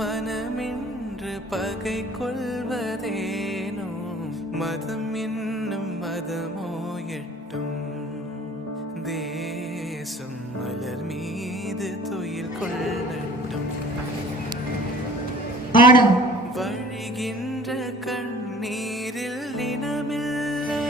மனமென்று பகை கொள்வதேனோ மதம் என்னும் மதமோ எட்டும் தேசம் மலர் மீது துயில் கொள்ளட்டும் வழிகின்ற கண்ணீரில் இனமில்லை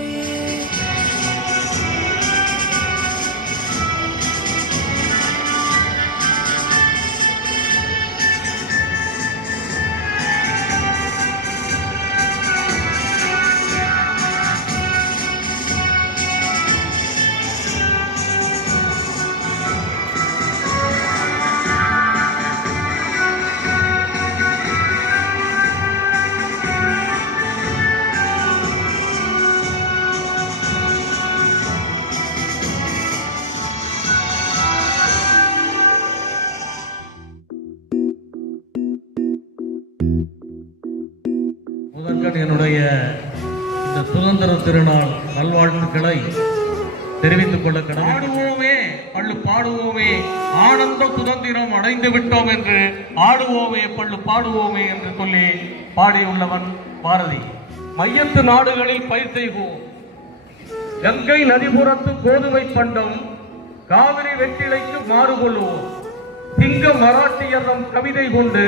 என்னுடைய இந்த சுதந்திர திருநாள் நல்வாழ்த்துக்களை தெரிவித்துக் கொள்ள ஆடுவோமே பள்ளு பாடுவோமே ஆனந்த சுதந்திரம் அடைந்து விட்டோம் என்று ஆடுவோமே பள்ளு பாடுவோமே என்று சொல்லி பாடியுள்ளவன் பாரதி. மையத்து நாடுகளில் பயிர் செய்வோம், கங்கை நதிபுறத்து கோதுமை பண்டம், காவிரி வெற்றிலைக்கு மாறுகொள்வோம், சிங்க மராட்டியரம் கவிதை கொண்டு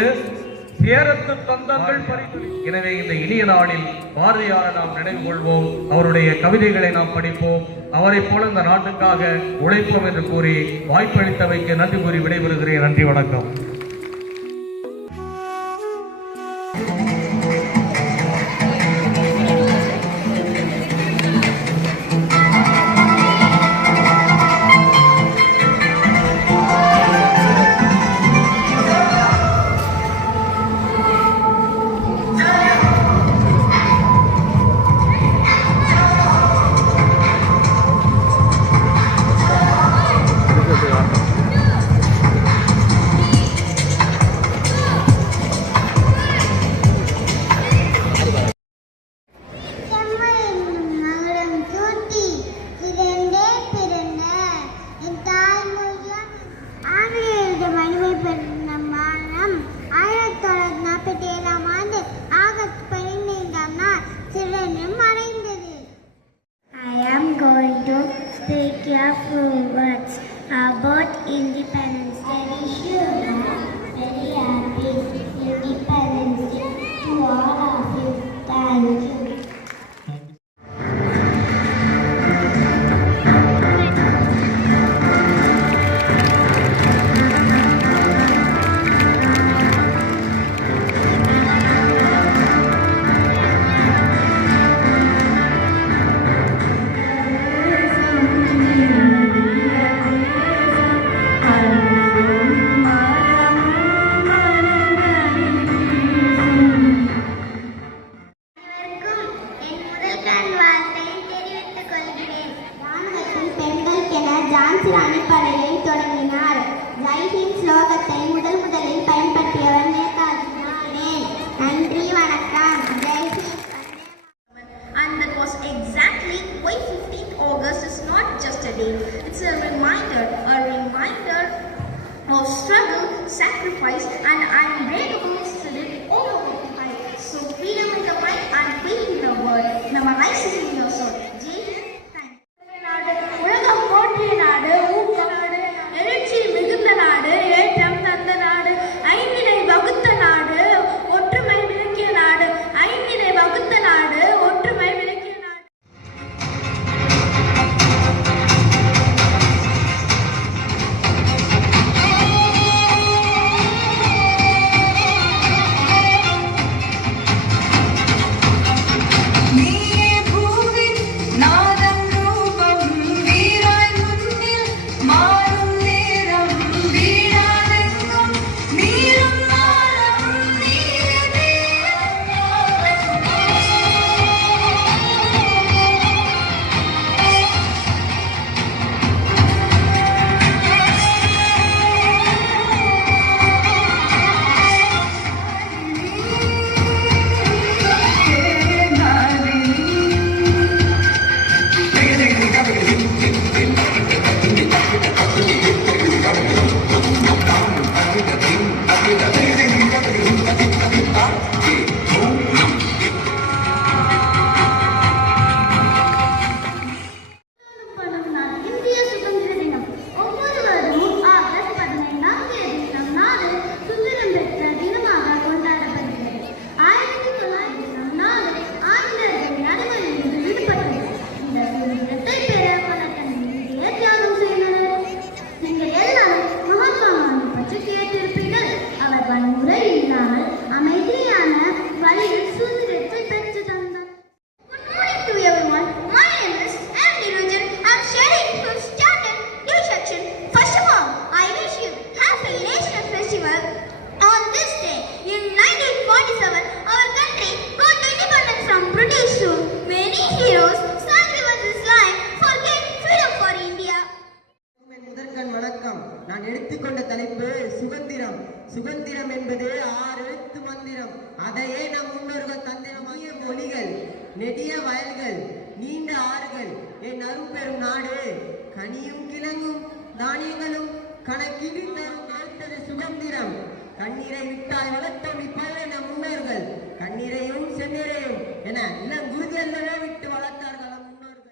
சேரத்து தந்தங்கள் பறித்து. எனவே இந்த இனிய நாளில் பாரதியாரை நாம் நினைவு கொள்வோம், அவருடைய கவிதைகளை நாம் படிப்போம், அவரை போல இந்த நாட்டுக்காக உழைப்போம் என்று கூறி வாய்ப்பளித்தவைக்கு நன்றி கூறி விடைபெறுகிறேன். நன்றி, வணக்கம். Speak your few words about Independence Day. Wish you very happy Independence Day to all of you. Thank you. ஸ்லோகத்தை முதலில் பயன்படுத்தியவர் நேதாஜி நானே. நன்றி, வணக்கம். And that was exactly why 15th August is not just a day. It's a reminder of struggle, sacrifice, and unbreakable spirit all over the earth. So freedom in the mind and faith in the word. Memorize it in your soul. உலகம் போற்றிய நாடு, ஊக்கம் நாடு, எழுச்சி மிகுந்த நாடு, ஏற்றம் தந்த நாடு, ஐந்தினை வகுத்த நாடு, ஒற்றுமை விளக்கிய நாடு, ஐந்தினை வகுத்த நாடு, ஒற்றுமை விளக்கிய நாடு. நீயே பூவின் சுதந்திரம் என்பது 6 எழுத்து மந்திரம். அதையே நம் முன்னோர்கள் தந்திரமாகிய மொழிகள், நெடிய வயல்கள், நீண்ட ஆறுகள், என் அரும்பெரும் நாடு, கனியும் கிழங்கும் தானியங்களும் கணக்கிட்டு தரும் அடுத்தது சுதந்திரம். கண்ணீரை விட்டாய் வளர்த்தோம் இப்பவே நம் முன்னோர்கள், கண்ணீரையும் செந்நீரையும் என இளம் குருதியல்லவே விட்டு வளர்த்தார்கள் நம் முன்னோர்கள்.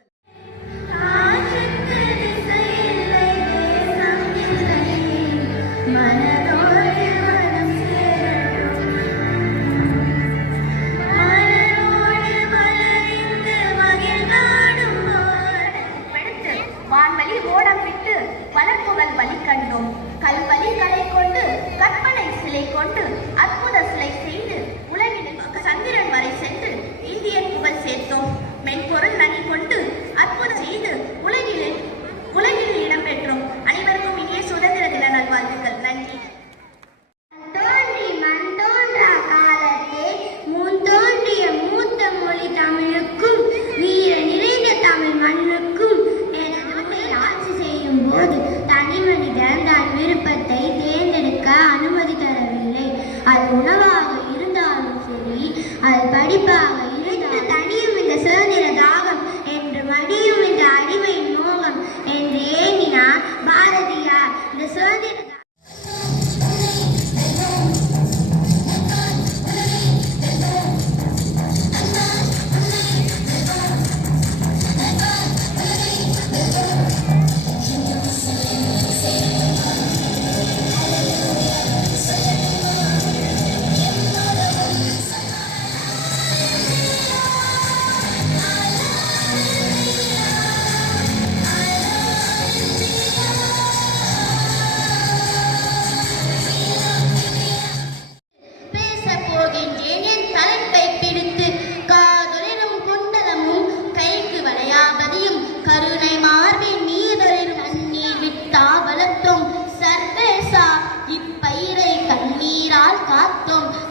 வான்வழி ஓடம் விட்டு வளர்ப்புகள் வழி கண்டோம். கல்வழி கலை கொண்டு கற்பனை சிலை கொண்டு அற்புத சிலை செய்து உலகில் சந்திரன் வரை சென்று இந்தியன் புகழ் சேர்த்தோம். மென்பொருள் நனி கொண்டு அற்புதம் செய்து உலகில் இடம் பெற்றோம். அனைவருக்கும் இனிய சுதந்திர தின நல்வாழ்த்துக்கள். நன்றி. தோன்றி மண் தோன்றா காலத்தே முன் தோன்றிய மூத்த மொழி தமிழுக்கும் வீர நிறைந்த தமிழ் மண்ணுக்கும் எனது ஆட்சி செய்யும் போது தனி மனிதன் தன் விருப்பத்தை தேர்ந்தெடுக்க அனுமதி தரவில்லை. அது உணவாக இருந்தாலும் சரி, அது படிப்பாக இருந்தால் தனியும் இந்த சுதந்திர தாகம் என்று மடியும் இந்த அடிமையின் மோகம் என்று ஏங்கினார் பாரதியார். இந்த சுதந்திர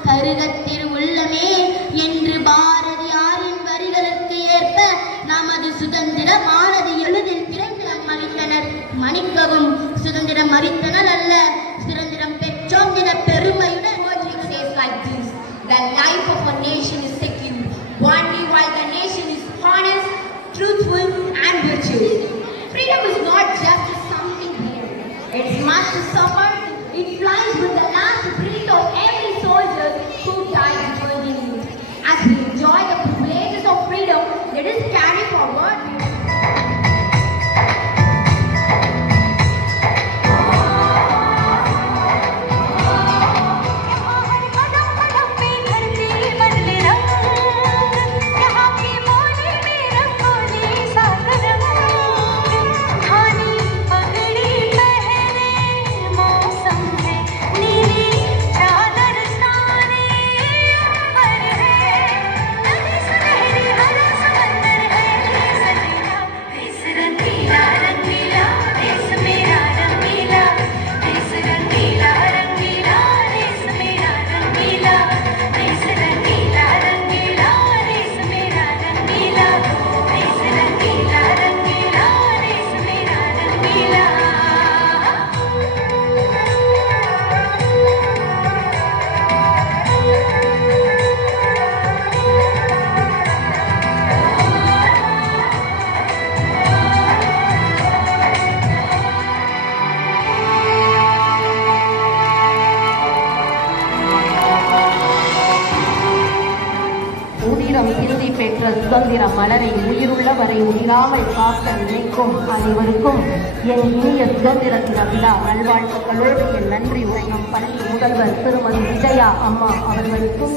கருகத்தில் உள்ளமே என்று பாரதியாரின் வரிகளுக்கு ஏற்ப நமது சுதந்திரமானது எளிதில் பிறந்து மறித்தனர். மன்னிக்கவும், சுதந்திரம் மறித்தனர் அல்ல, சுதந்திரம் பெற்றோம் என பெருமையுடன். The life of a nation is secure only while the nation is honest, truthful and virtuous. Freedom is not just something here. It's much suffered. It flies with the last breath of every soldier who died defending it. As we enjoy the privileges of freedom, let us carry forward. பெற்ற சுதந்திர மலரை உயிருள்ள வரை உயிராமல் காக்க நினைக்கும் அனைவருக்கும் என் இனிய சுதந்திர தின விழா நல்வாழ்த்துக்களோடு என் நன்றி உரையும் பள்ளி முதல்வர் திருமதி விஜயா அம்மா அவர்களுக்கும்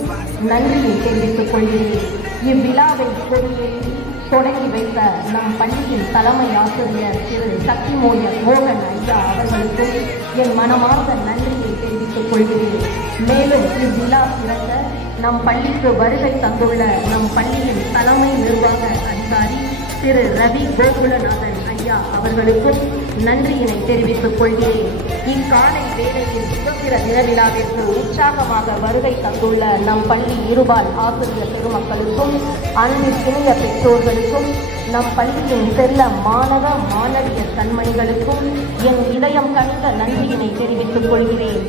நன்றியை தெரிவித்துக் கொள்கிறேன். இவ்விழாவை கொடியேற்றி தொடங்கி வைத்த நம் பள்ளியின் தலைமை ஆசிரியர் திரு சக்தி மோகன் ஐயா அவர்களுக்கும் என் மனமார்ந்த நன்றியை தெரிவித்துக் கொள்கிறேன். மேலும் இவ்விழா சிறந்த நம் பள்ளிக்கு வருகை தந்துள்ள நம் பள்ளியின் தலைமை நிர்வாக அதிகாரி திரு ரவி கோகுலநாதன் ஐயா அவர்களுக்கும் நன்றியினை தெரிவித்துக் கொள்கிறேன். இக்காலை வேளையில் சுதந்திர தின விழாவிற்கு உற்சாகமாக வருகை தந்துள்ள நம் பள்ளி இருபால் ஆசிரியர் பெருமக்களுக்கும் அன்பிற்கினிய பெற்றோர்களுக்கும் நம் பள்ளியின் செல்ல மாணவ மாணவியர் கண்மணிகளுக்கும் என் இதயம் கனிந்த நன்றியினை தெரிவித்துக் கொள்கிறேன்.